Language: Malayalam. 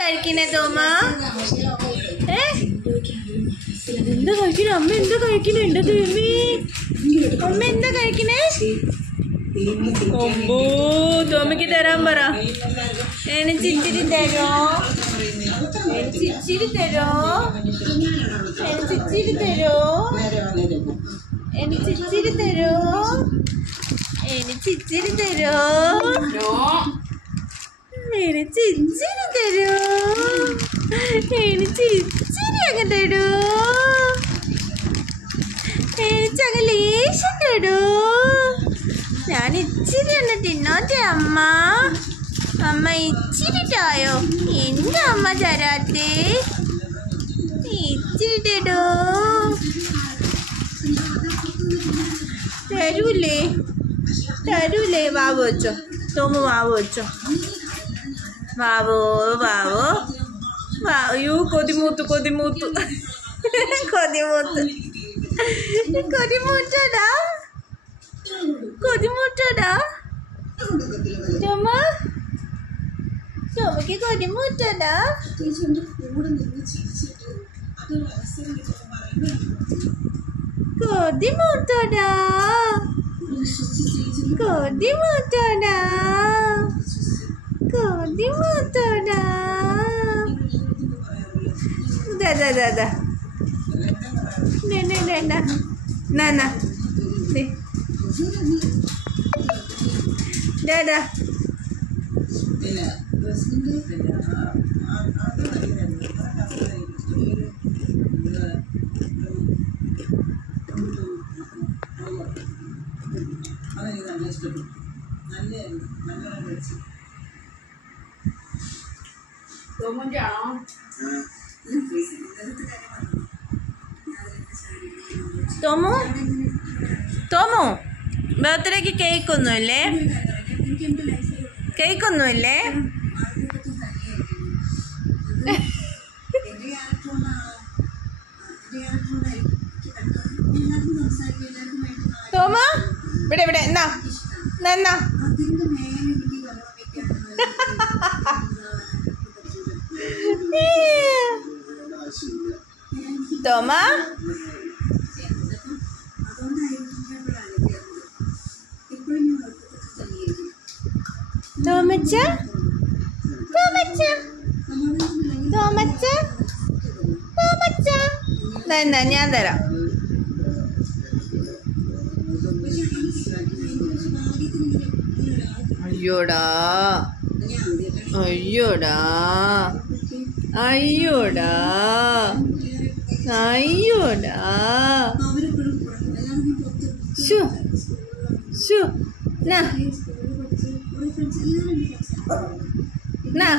കഴിക്കണേ തോമ? എന്താ കഴിക്കണേ? അമ്മ എന്താ കഴിക്കണേ? എന്റെ ദൈവമേ, അമ്മ എന്താ കഴിക്കണേ? അമ്പോ, തോമയ്ക്ക് തരാൻ പറ. എനിച്ചിച്ചിരി തരോ? എനിച്ചിച്ചിരി തരോ? എനിച്ചിച്ചിരി തരോ? എനിച്ചിച്ചിരി തരോ? എനിച്ചിച്ചിരി തരോ? എനിച്ചിച്ചിരി തരോ? എനിച്ചിച്ചിരി അങ്ങ് തരോ? എനിച്ചങ്ങ് ലേശം തരോ? ഞാൻ ഇച്ചിരി ഒന്ന് തിന്നോട്ടെ അമ്മ? അമ്മ ഇച്ചിരി തായോ? എന്താ അമ്മ തരാത്തേ? ഇച്ചിരി തരോ? തരൂലേ? തരൂലേ? വാവ് വെച്ചോ തോമു, വാവ് വെച്ചോ. വാവോ വാവോ വായു. കൊതിമൂത്ത് കൊതിമൂത്ത് കൊതിമൂത്ത് കൊതിമൂട്ടടാ, കൊതിമൂട്ടടാ. തോമ, തോമയ്ക്ക് കൊതിമൂട്ടടാ. കൊതിമൂട്ടടാ, കൊതിമൂട്ടടാ, കൊതിമൂട്ടടാ. ദാ ദാ ദാ നാ ഡാഡാ. തോമു, തോമു, ബർത്ത്ഡേക്ക് കേക്കൊന്നുമില്ലേ? കേക്കൊന്നുമില്ലേ? തോമ, ഇവിടെ ഇവിടെ എന്നാ എന്നാ തോമ, തോമച്ച, തോമച്ച, തോമച്ച, തോമച്ച. എന്നാ ഞാൻ തരാം. അയ്യോടാ, അയ്യോടാ, അയ്യോടാ, അയ്യോടാ. ശു ശു നാ നാ.